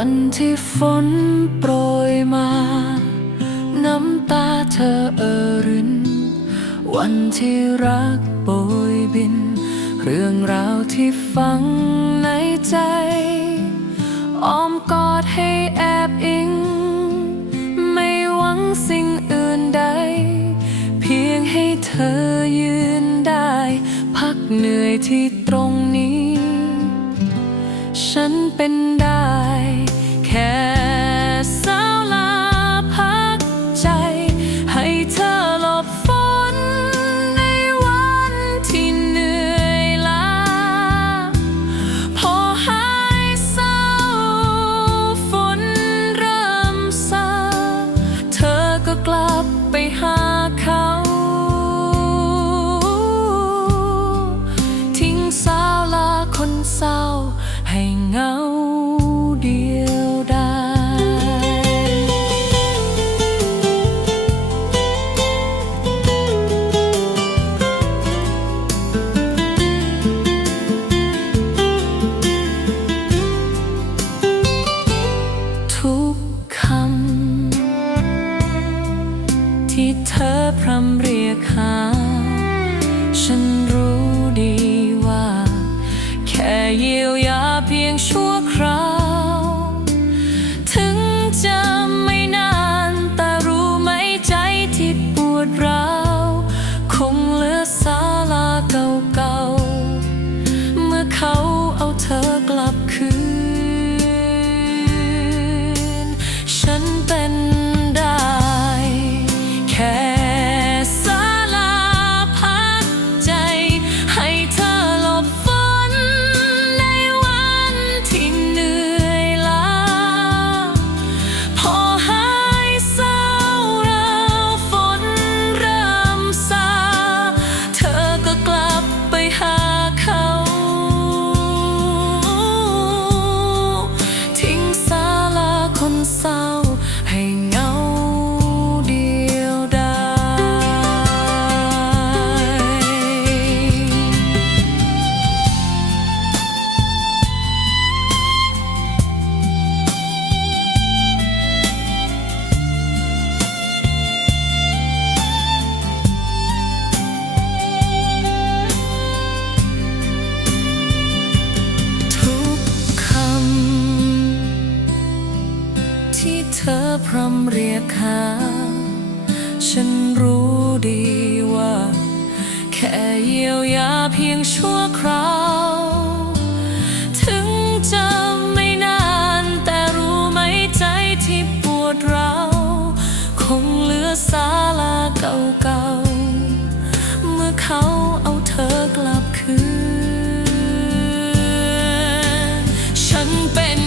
วันที่ฝนโปรยมา น้ำตาเธอเออริน วันที่รักโปยบิน เรื่องราวที่ฝังในใจ อ้อมกอดให้แอบอิง ไม่หวังสิ่งอื่นใด เพียงให้เธอยืนได้ พักเหนื่อยที่ตรงนี้ ฉันเป็น คนเศร้าให้เงา เรียกหา ฉันรู้ดีว่า แค่เยียวยาเพียงชั่วคราว ถึงจะไม่นานแต่รู้ไหมใจที่ปวดร้าวคงเหลือสาลาเก่าๆ เมื่อเขาเอาเธอกลับคืน ฉันเป็น